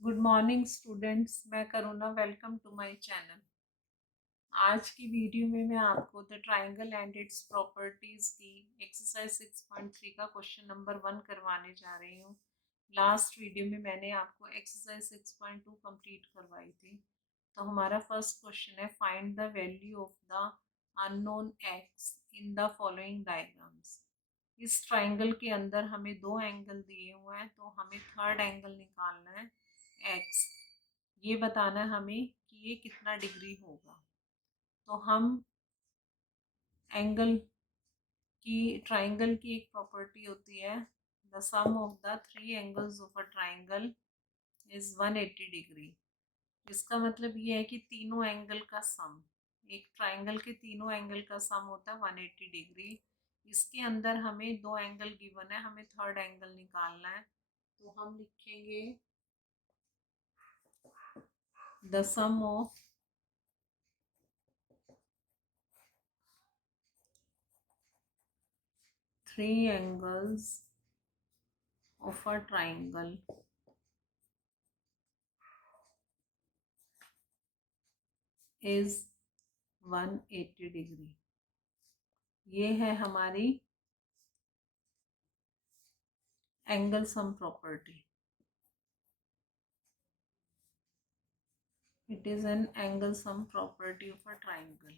Good morning students, मैं Karuna. Welcome to my channel. आज की वीडियो में मैं आपको the triangle and its properties की एक्सरसाइज 6.3 का क्वेश्चन नंबर 1 करवाने जा रही हूँ। लास्ट वीडियो में मैंने आपको एक्सरसाइज 6.2 कंप्लीट करवाई थी। तो हमारा फर्स्ट क्वेश्चन है, find the value of the unknown x in the following diagrams. इस ट्राइंगल के अंदर हमें दो एंगल दिए हुए हैं, तो हमें थर्ड एंगल निकालना है एक्स। ये बताना है हमें कि ये कितना डिग्री होगा। तो हम एंगल की ट्राइंगल की एक प्रॉपर्टी होती है, the sum of the three angles of a triangle is 180 degree. इसका मतलब ये है कि तीनों एंगल का सम, एक ट्राइंगल के तीनों एंगल का सम होता है 180 डिग्री। इसके अंदर हमें दो एंगल गिवन है, हमें थर्ड एंगल निकालना है। तो हम लिखेंगे the sum of three angles of a triangle is 180 degree. ये है हमारी angle sum property. It is an angle sum property of a triangle.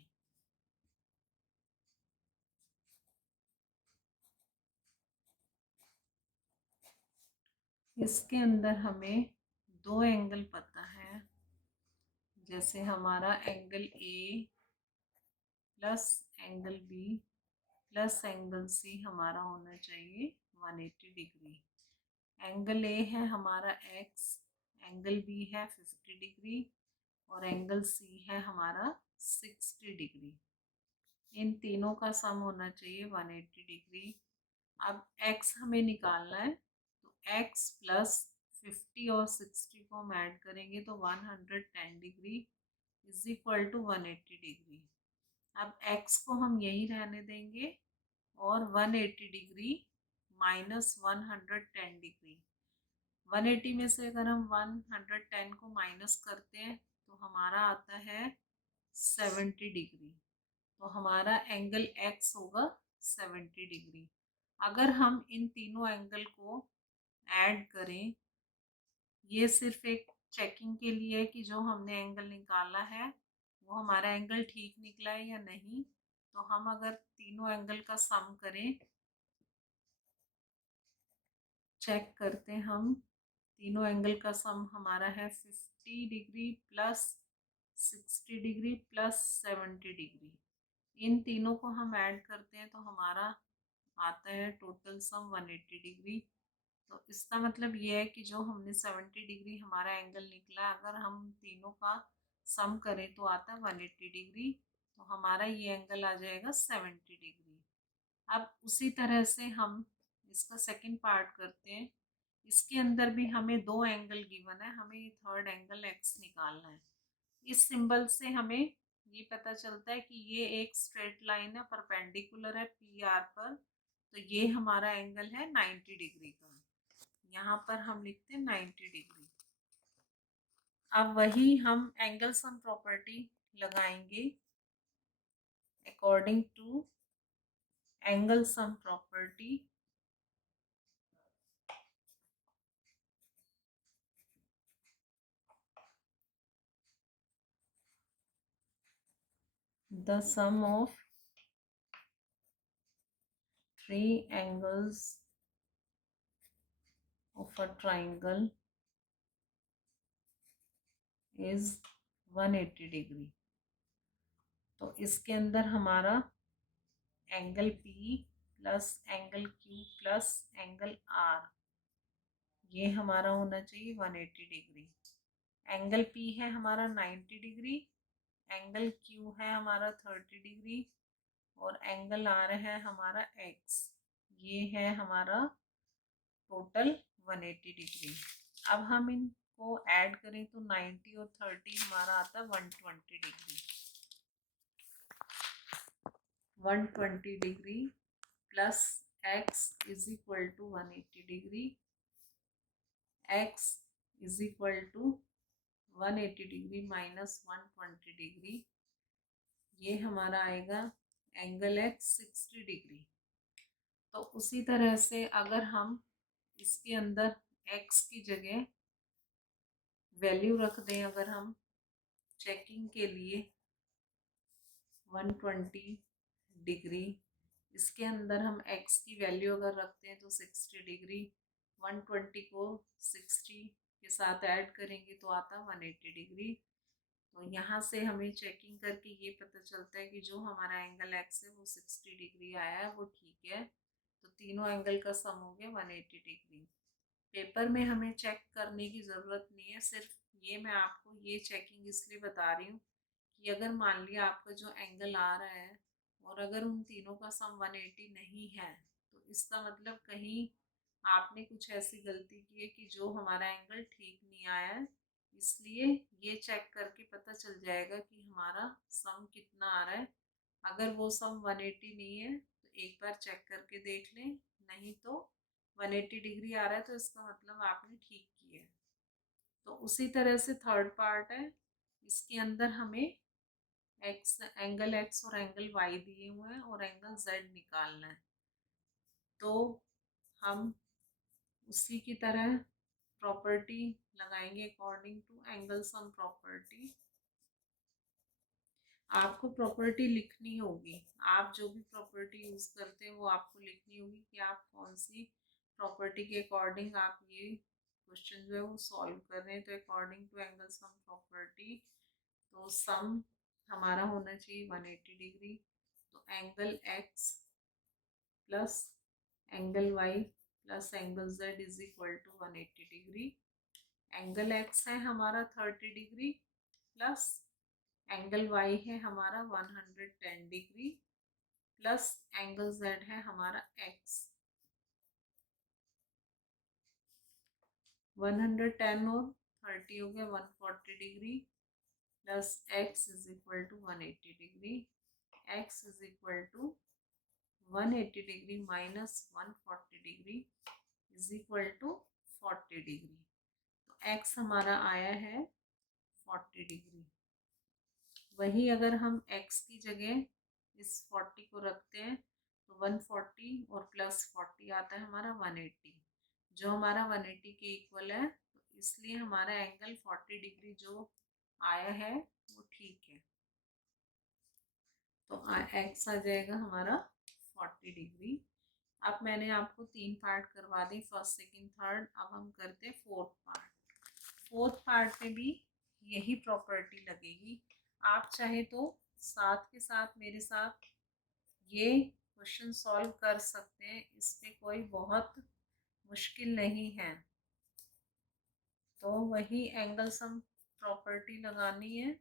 इसके अंदर हमें दो एंगल पता है, जैसे हमारा angle A plus angle B plus angle C हमारा होना चाहिए 180 डिग्री। एंगल ए है हमारा एक्स, एंगल बी है 50 डिग्री और एंगल सी है हमारा 60 डिग्री। इन तीनों का सम होना चाहिए 180 डिग्री। अब x हमें निकालना है, तो x प्लस 50 और 60 को हम ऐड करेंगे तो 110 degree is equal to 180 degree. अब x को हम यही रहने देंगे और 180 डिग्री माइनस 110 डिग्री, 180 में से अगर हम 110 को माइनस करते हैं तो हमारा आता है 70 डिग्री। तो हमारा एंगल x होगा 70 डिग्री। अगर हम इन तीनों एंगल को ऐड करें, ये सिर्फ एक चेकिंग के लिए है कि जो हमने एंगल निकाला है वो हमारा एंगल ठीक निकला है या नहीं। तो हम अगर तीनों एंगल का सम करें, चेक करते हैं हम, तीनों एंगल का सम हमारा है 50 degree plus 60 degree plus 70 degree. इन तीनों को हम ऐड करते हैं तो हमारा आता है टोटल सम 180 डिग्री। तो इसका मतलब ये है कि जो हमने 70 डिग्री हमारा एंगल निकला, अगर हम तीनों का सम करें तो आता है 180 डिग्री। तो हमारा ये एंगल आ जाएगा 70 डिग्री। अब उसी तरह से हम इसका सेकंड पार्ट करते हैं। इसके अंदर भी हमें दो एंगल गिवन है, हमें ये थर्ड एंगल एक्स निकालना है। इस सिंबल से हमें ये पता चलता है कि ये एक स्ट्रेट लाइन है, परपेंडिकुलर है पी आर पर। तो ये हमारा एंगल है 90 डिग्री का। यहाँ पर हम लिखते हैं 90 डिग्री। अब वही हम एंगल सम प्रॉपर्टी लगाएंगे according to angle sum property. The sum of three angles of a triangle is 180 degree. तो इसके अंदर हमारा angle P plus angle Q plus angle R, ये हमारा होना चाहिए 180 डिग्री। एंगल P है हमारा 90 डिग्री, एंगल Q है हमारा 30 डिग्री और एंगल R है हमारा X, ये है हमारा टोटल 180 डिग्री। अब हम इनको ऐड करें तो 90 और 30 हमारा आता है 120 degree. 120 degree plus x is equal to 180 degree. x is equal to 180 degree minus 120 degree, ये हमारा आएगा एंगल एक्स 60 डिग्री। तो उसी तरह से अगर हम इसके अंदर एक्स की जगह वैल्यू रख दें, अगर हम चेकिंग के लिए 120 डिग्री, इसके अंदर हम x की वैल्यू अगर रखते हैं तो 60 डिग्री, 120 को 60 के साथ ऐड करेंगे तो आता 180 डिग्री। तो यहाँ से हमें चेकिंग करके ये पता चलता है कि जो हमारा एंगल x है वो 60 डिग्री आया है, वो ठीक है। तो तीनों एंगल का सम हो गया 180 डिग्री। पेपर में हमें चेक करने की ज़रूरत नहीं है, सिर्फ ये मैं आपको ये चेकिंग इसलिए बता रही हूँ कि अगर मान लिया आपका जो एंगल आ रहा है और अगर उन तीनों का सम 180 नहीं है, तो इसका मतलब कहीं आपने कुछ ऐसी गलती की है कि जो हमारा एंगल ठीक नहीं आया है। इसलिए ये चेक करके पता चल जाएगा कि हमारा सम कितना आ रहा है। अगर वो सम 180 नहीं है तो एक बार चेक करके देख लें, नहीं तो 180 डिग्री आ रहा है तो इसका मतलब आपने ठीक किया है। तो उसी तरह से थर्ड पार्ट है, इसके अंदर हमें एक्स एंगल एक्स और एंगल वाई दिए हुए हैं और एंगल जेड निकालना है। तो हम उसी की तरह प्रॉपर्टी लगाएंगे according to angle sum property. आपको प्रॉपर्टी लिखनी होगी, आप जो भी प्रॉपर्टी यूज करते हैं वो आपको लिखनी होगी कि आप कौन सी प्रॉपर्टी के अकॉर्डिंग आप ये क्वेश्चन जो है वो सॉल्व कर रहे हैं। तो according to angle sum property, तो सम हमारा होना चाहिए 180 डिग्री। तो angle x plus angle y plus angle z is equal to 180 degree. Angle x है हमारा 30 डिग्री प्लस एंगल वाई है हमारा 110 डिग्री प्लस एंगल जेड है हमारा एक्स। 110 और 30 हो गया 140 degree plus x is equal to 180 degree. X is equal to 180 degree minus 140 degree is equal to 40 degree. तो एक्स हमारा आया है 40 डिग्री। वही अगर हम x की जगह इस 40 को रखते हैं तो 140 और प्लस 40 आता है हमारा 180, जो हमारा 180 के इक्वल है। तो इसलिए हमारा एंगल 40 डिग्री जो आया है वो ठीक है। तो x आ जाएगा हमारा 40 डिग्री। अब मैंने आपको 3 पार्ट करवा दी, फर्स्ट सेकंड थर्ड। अब हम करते हैं फोर्थ पार्ट। फोर्थ पार्ट में भी यही प्रॉपर्टी लगेगी। आप चाहे तो साथ के साथ मेरे साथ ये क्वेश्चन सॉल्व कर सकते हैं, इसमें कोई बहुत मुश्किल नहीं है। तो वही एंगल सम प्रॉपर्टी लगानी है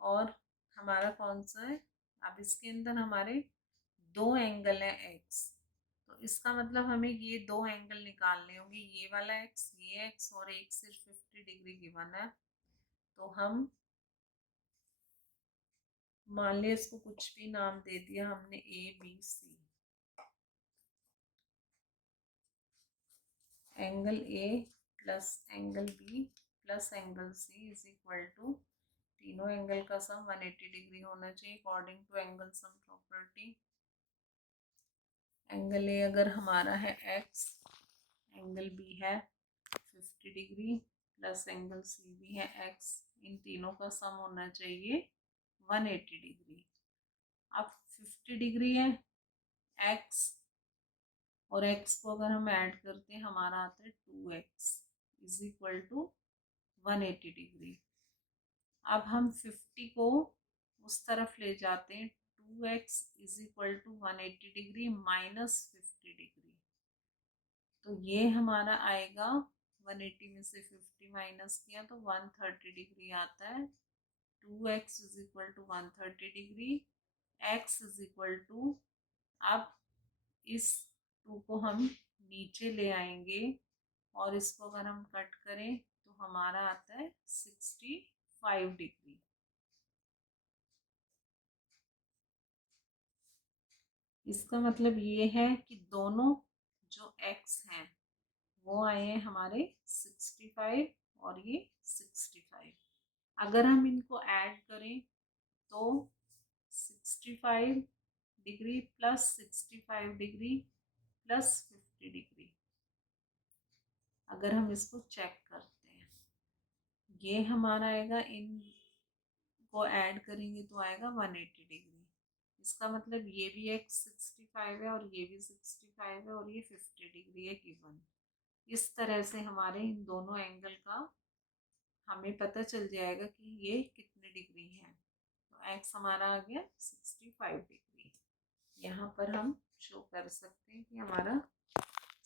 और हमारा कौन सा है, अब इसके अंदर हमारे दो एंगल है एक्स, तो इसका मतलब हमें ये दो एंगल निकालने होंगे, ये वाला एक्स, ये एक्स, और एक सिर्फ 50 डिग्री गिवन है। तो हम मान लिया इसको कुछ भी नाम दे दिया हमने, A B C. Angle A plus angle B plus angle C is equal to, तीनों एंगल का सम 180 डिग्री होना चाहिए according to angle sum property. Angle A अगर हमारा है एक्स, एंगल बी है 50 डिग्री प्लस एंगल सी भी है एक्स, इन तीनों का सम होना चाहिए 180 डिग्री। अब 50 डिग्री है एक्स और एक्स को अगर हम ऐड करते हैं हमारा आता है 2x is equal to 180 degree. अब हम 50 को उस तरफ ले जाते हैं, 2x is equal to 180 degree minus 50 degree. तो ये हमारा आएगा 180 में से 50 माइनस किया तो 130 डिग्री आता है। 2x is equal to 130 degree, x is equal to, अब इस 2 को हम नीचे ले आएंगे और इसको अगर हम कट करें तो हमारा आता है 65 डिग्री। इसका मतलब ये है कि दोनों जो x हैं वो आए हैं हमारे 65 और ये 65। अगर हम इनको ऐड करें तो 65 degree plus 65 degree plus 50 degree, अगर हम इसको चेक करते हैं, ये हमारा आएगा, इन को ऐड करेंगे तो आएगा 180 डिग्री। इसका मतलब ये भी एक 65 है और ये भी 65 है और ये 50 डिग्री है गिवन। इस तरह से हमारे इन दोनों एंगल का हमें पता चल जाएगा कि ये कितने डिग्री है। तो एक्स हमारा आ गया 65 डिग्री। यहाँ पर हम शो कर सकते हैं कि हमारा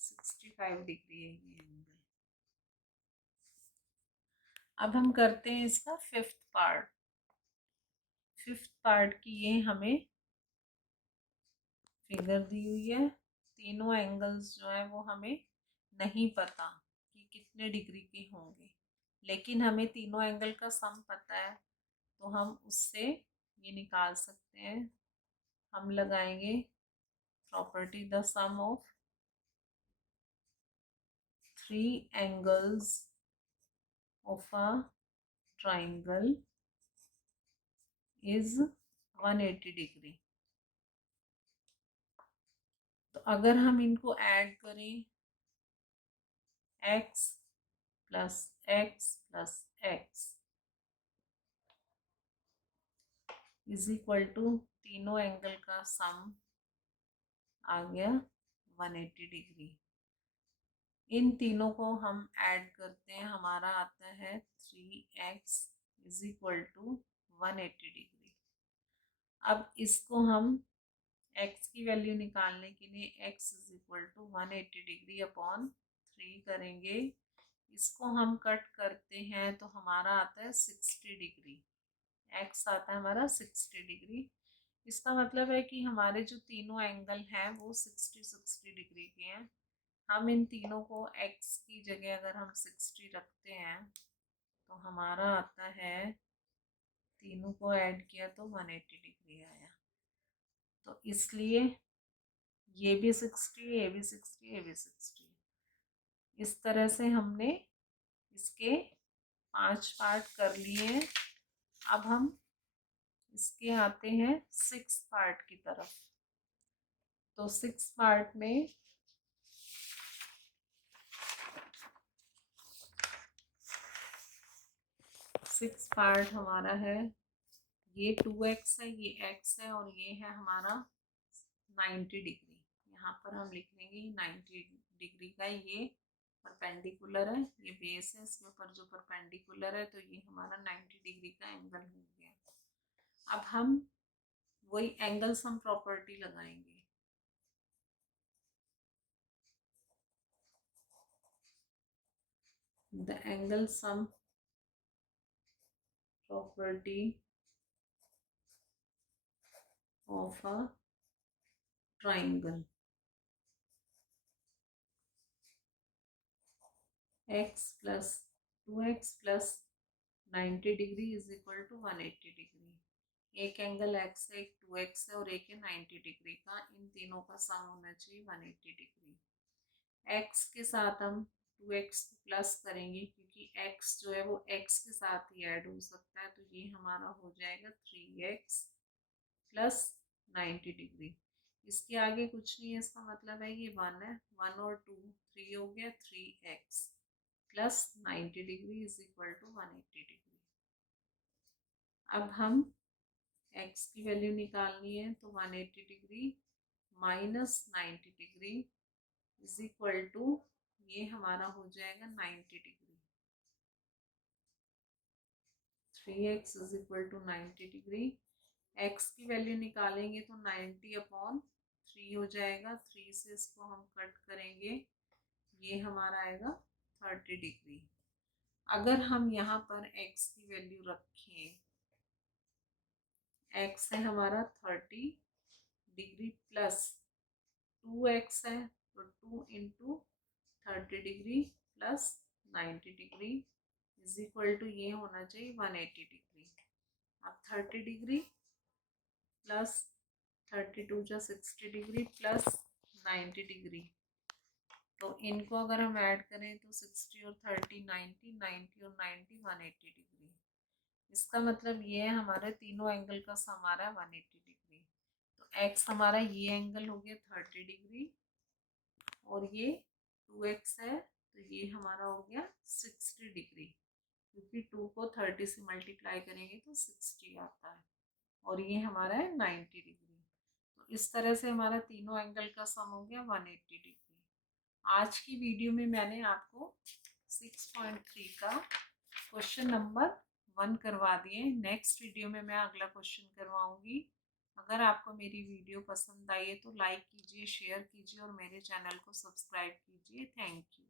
65 डिग्री है ये एंगल। अब हम करते हैं इसका फिफ्थ पार्ट। फिफ्थ पार्ट की ये हमें फिगर दी हुई है। तीनों एंगल्स जो है वो हमें नहीं पता कि कितने डिग्री के होंगे, लेकिन हमें तीनों एंगल का सम पता है, तो हम उससे ये निकाल सकते हैं। हम लगाएंगे property the sum of 3 angles of a triangle is 180 degree. तो अगर हम इनको ऐड करें, x plus x plus x is equal to तीनों एंगल का सम आ गया 180 डिग्री। इन तीनों को हम ऐड करते हैं, हमारा आता है 3x is equal to 180 degree. अब इसको हम x की वैल्यू निकालने के लिए x is equal to 180 degree upon 3 करेंगे। इसको हम कट करते हैं तो हमारा आता है 60 डिग्री। x आता है हमारा 60 डिग्री। इसका मतलब है कि हमारे जो तीनों एंगल हैं वो 60 डिग्री के हैं। हम इन तीनों को x की जगह अगर हम 60 रखते हैं तो हमारा आता है, तीनों को ऐड किया तो 180 डिग्री आया। तो इसलिए ये भी 60, ये भी 60, ये भी 60। इस तरह से हमने इसके 5 पार्ट कर लिए हैं। अब हम इसके आते हैं 6 पार्ट की तरफ। तो 6 पार्ट में सिक्स पार्ट हमारा है, ये 2x है, ये x है और ये है हमारा 90 डिग्री। यहाँ पर हम लिख लेंगे 90 डिग्री का ये परपेंडिकुलर है, ये बेस है, इसके ऊपर जो परपेंडिकुलर है, तो ये हमारा 90 डिग्री का एंगल हो गया। अब हम वही एंगल सम प्रॉपर्टी लगाएंगे। The angle sum property of a triangle x plus 2x plus 90 degree is equal to 180 degree. एक एंगल x है, एक 2x है और एक है 90 डिग्री का। इन तीनों का सम होना चाहिए 180 डिग्री। x के साथ हम 2x प्लस करेंगे क्योंकि x जो है वो x के साथ ही ऐड हो सकता है, तो ये हमारा हो जाएगा 3x प्लस 90 डिग्री। इसके आगे कुछ नहीं है, इसका मतलब है ये 1 है, 1 और 2 3 हो गया, 3x plus 90 degree is equal to 180 degree. अब हम x की वैल्यू निकालनी है, तो 180 degree minus 90 degree is equal to, ये हमारा हो जाएगा 90 degree. 3x is equal to 90 degree. x की वैल्यू निकालेंगे तो 90 अपॉन 3 हो जाएगा, 3 से इसको हम कट करेंगे, ये हमारा आएगा 30 डिग्री। अगर हम यहाँ पर x की वैल्यू रखें, x है हमारा 30 डिग्री प्लस 2x है, तो 2 into 30 degree plus 90 degree is equal to, ये होना चाहिए 180 डिग्री। अब 30 डिग्री प्लस 32 जो 60 डिग्री प्लस 90 डिग्री, तो इनको अगर हम ऐड करें तो 60 और 30 90, 90 और 90 180 डिग्री। इसका मतलब ये है हमारे तीनों एंगल का सम आ रहा है 180 डिग्री। तो एक्स हमारा ये एंगल हो गया 30 डिग्री और ये 2x है तो ये हमारा हो गया 60 डिग्री, क्योंकि 2 को 30 से मल्टीप्लाई करेंगे तो 60 आता है और ये हमारा है 90 डिग्री। तो इस तरह से हमारा तीनों एंगल का सम हो गया 180 डिग्री। आज की वीडियो में मैंने आपको 6.3 का क्वेश्चन नंबर 1 करवा दिए। नेक्स्ट वीडियो में मैं अगला क्वेश्चन करवाऊंगी। अगर आपको मेरी वीडियो पसंद आई है तो लाइक कीजिए, शेयर कीजिए और मेरे चैनल को सब्सक्राइब कीजिए। Thank you.